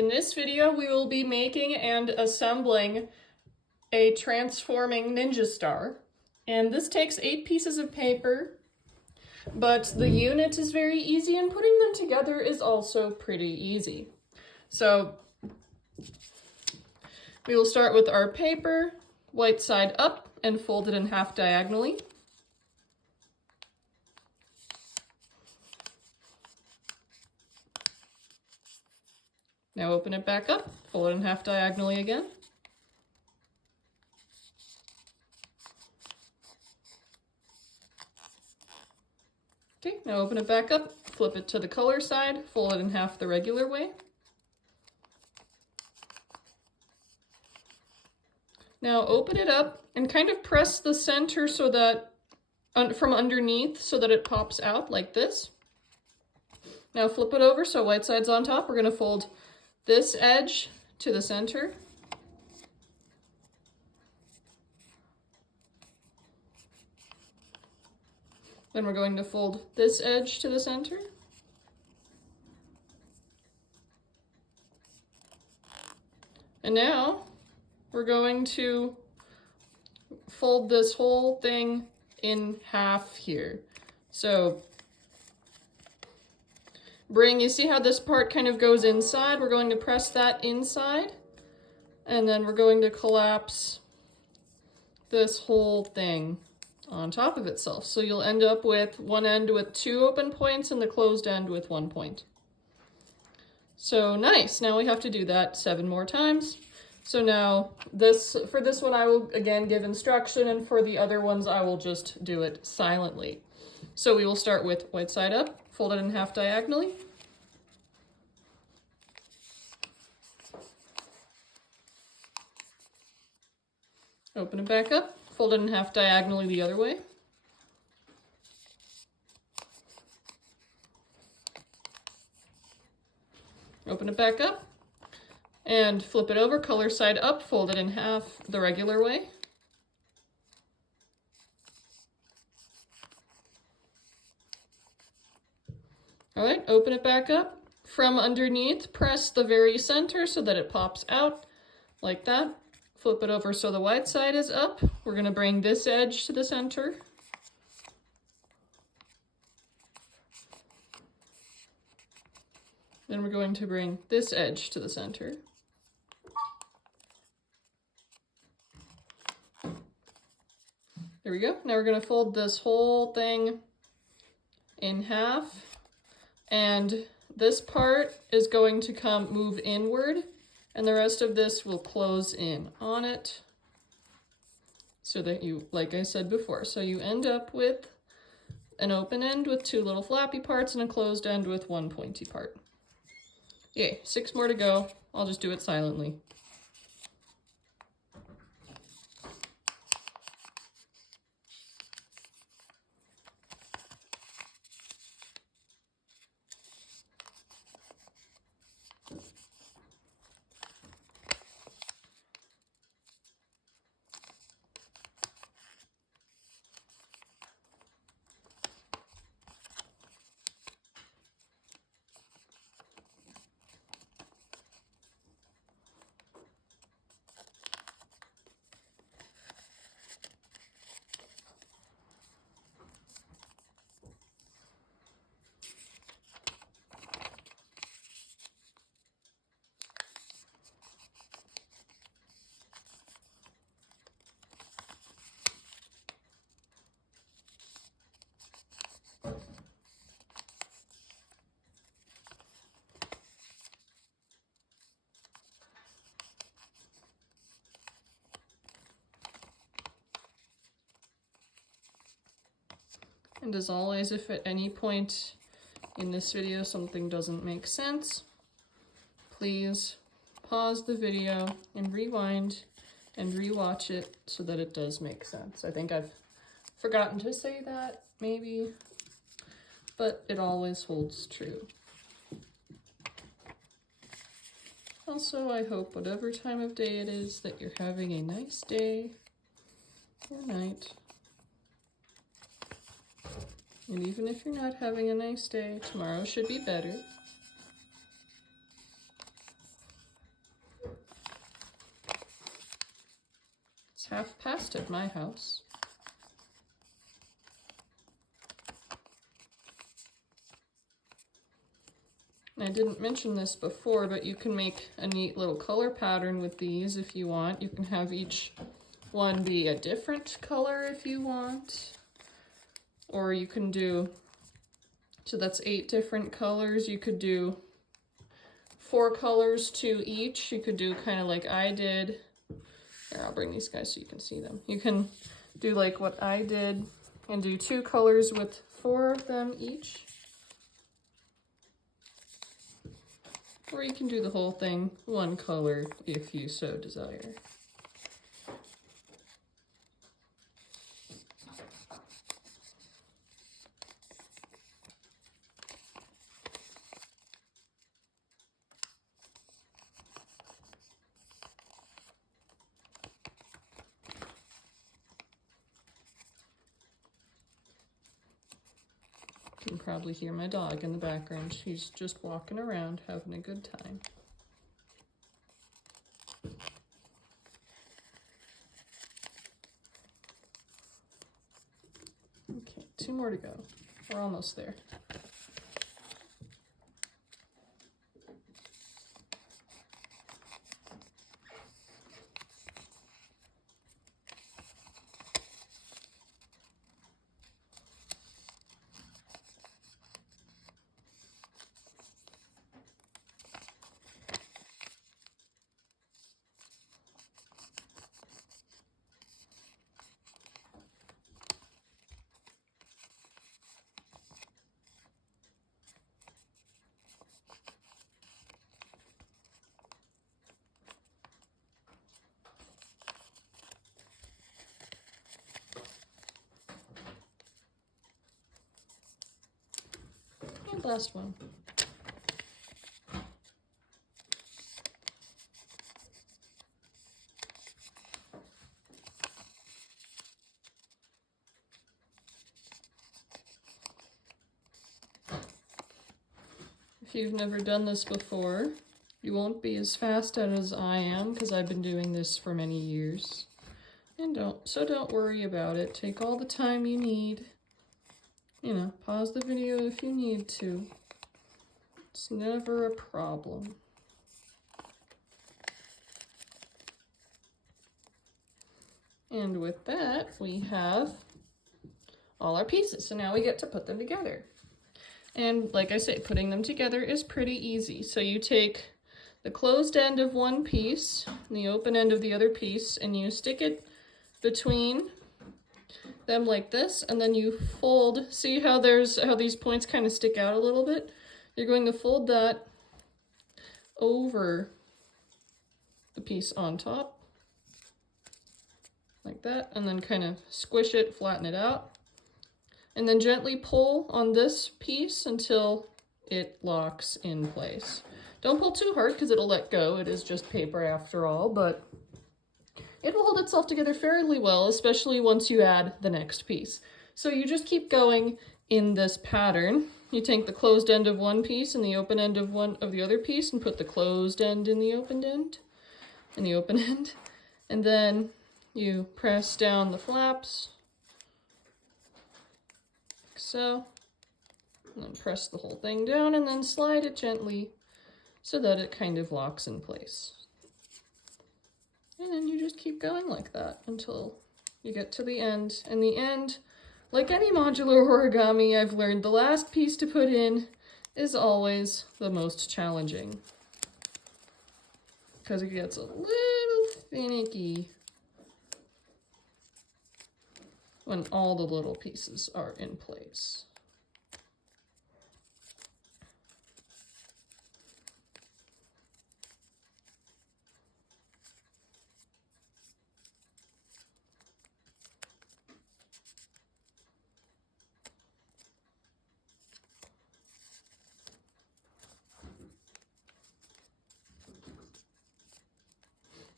In this video, we will be making and assembling a transforming ninja star. And this takes 8 pieces of paper, but the unit is very easy and putting them together is also pretty easy. So we will start with our paper, white side up, and fold it in half diagonally. Now open it back up, fold it in half diagonally again. Okay, now open it back up, flip it to the color side, fold it in half the regular way. Now open it up and kind of press the center so that, from underneath, so that it pops out like this. Now flip it over so white side's on top. We're going to fold this edge to the center. Then we're going to fold this edge to the center. And now we're going to fold this whole thing in half here. So you see how this part kind of goes inside? We're going to press that inside, and then we're going to collapse this whole thing on top of itself. So you'll end up with one end with 2 open points and the closed end with 1 point. So nice. Now we have to do that 7 more times. So now for this one I will again give instruction, and for the other ones I will just do it silently. So we will start with white side up, fold it in half diagonally. Open it back up, fold it in half diagonally the other way. Open it back up and flip it over, color side up, fold it in half the regular way. All right, open it back up. From underneath, press the very center so that it pops out like that. Flip it over so the white side is up. We're going to bring this edge to the center. Then we're going to bring this edge to the center. There we go. Now we're going to fold this whole thing in half. And this part is going to move inward, and the rest of this will close in on it so that you, like I said before, so you end up with an open end with 2 little flappy parts and a closed end with 1 pointy part. Yay, 6 more to go. I'll just do it silently. And as always, if at any point in this video something doesn't make sense, please pause the video and rewind and rewatch it so that it does make sense. I think I've forgotten to say that, maybe, but it always holds true. Also, I hope whatever time of day it is that you're having a nice day or night. And even if you're not having a nice day, tomorrow should be better. half past at my house. I didn't mention this before, but you can make a neat little color pattern with these if you want. You can have each one be a different color if you want. Or you can do, so that's 8 different colors. You could do 4 colors to each. You could do kind of like I did. Here, I'll bring these guys so you can see them. You can do like what I did and do 2 colors with 4 of them each. Or you can do the whole thing, 1 color, if you so desire. You can probably hear my dog in the background. She's just walking around, having a good time. Okay, 2 more to go. We're almost there. And last one. If you've never done this before, you won't be as fast at it as I am because I've been doing this for many years. And don't worry about it. Take all the time you need. You know, pause the video if you need to. It's never a problem. And with that, we have all our pieces. So now we get to put them together. And like I say, putting them together is pretty easy. So you take the closed end of one piece and the open end of the other piece, and you stick it between them like this, and then you fold. See how these points kind of stick out a little bit? You're going to fold that over the piece on top, like that, and then kind of squish it, flatten it out. And then gently pull on this piece until it locks in place. Don't pull too hard because it'll let go. It is just paper after all, but it will hold itself together fairly well, especially once you add the next piece. So you just keep going in this pattern. You take the closed end of one piece and the open end of the other piece and put the closed end in the open end, and then you press down the flaps, so, and then press the whole thing down and then slide it gently so that it kind of locks in place. And then you just keep going like that until you get to the end. And the end, like any modular origami, I've learned the last piece to put in is always the most challenging because it gets a little finicky when all the little pieces are in place.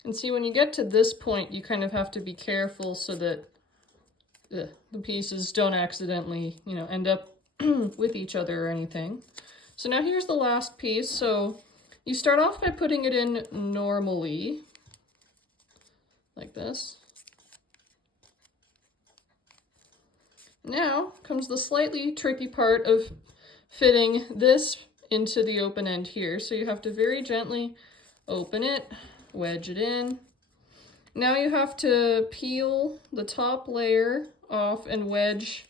And see, when you get to this point, you kind of have to be careful so that the pieces don't accidentally, end up with each other or anything. So now here's the last piece. So you start off by putting it in normally, like this. Now comes the slightly tricky part of fitting this into the open end here. So you have to very gently open it, wedge it in. Now you have to peel the top layer off and wedge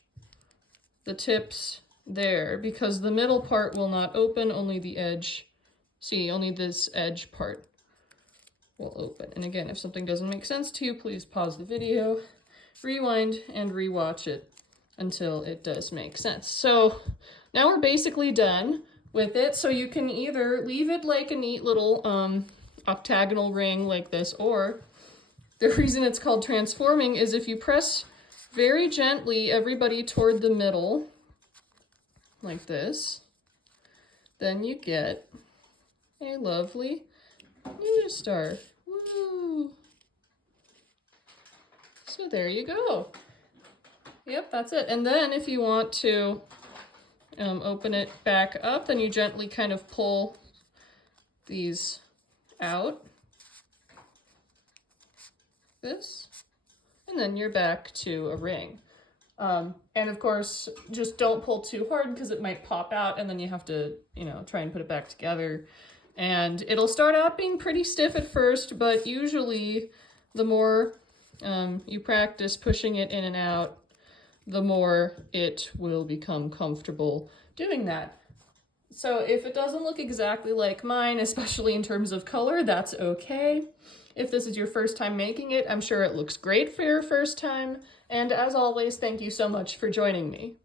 the tips there because the middle part will not open, only the edge. See, only this edge part will open. And again, if something doesn't make sense to you, please pause the video, rewind, and rewatch it until it does make sense. So now we're basically done with it. So you can either leave it like a neat little octagonal ring like this, or the reason it's called transforming is if you press very gently everybody toward the middle, like this, then you get a lovely ninja star. Woo! So there you go. Yep, that's it. And then if you want to open it back up, then you gently kind of pull these out. This, and then you're back to a ring. And of course, just don't pull too hard because it might pop out and then you have to, you know, try and put it back together. And it'll start out being pretty stiff at first, but usually the more you practice pushing it in and out, the more it will become comfortable doing that. So if it doesn't look exactly like mine, especially in terms of color, that's okay. If this is your first time making it, I'm sure it looks great for your first time. And as always, thank you so much for joining me.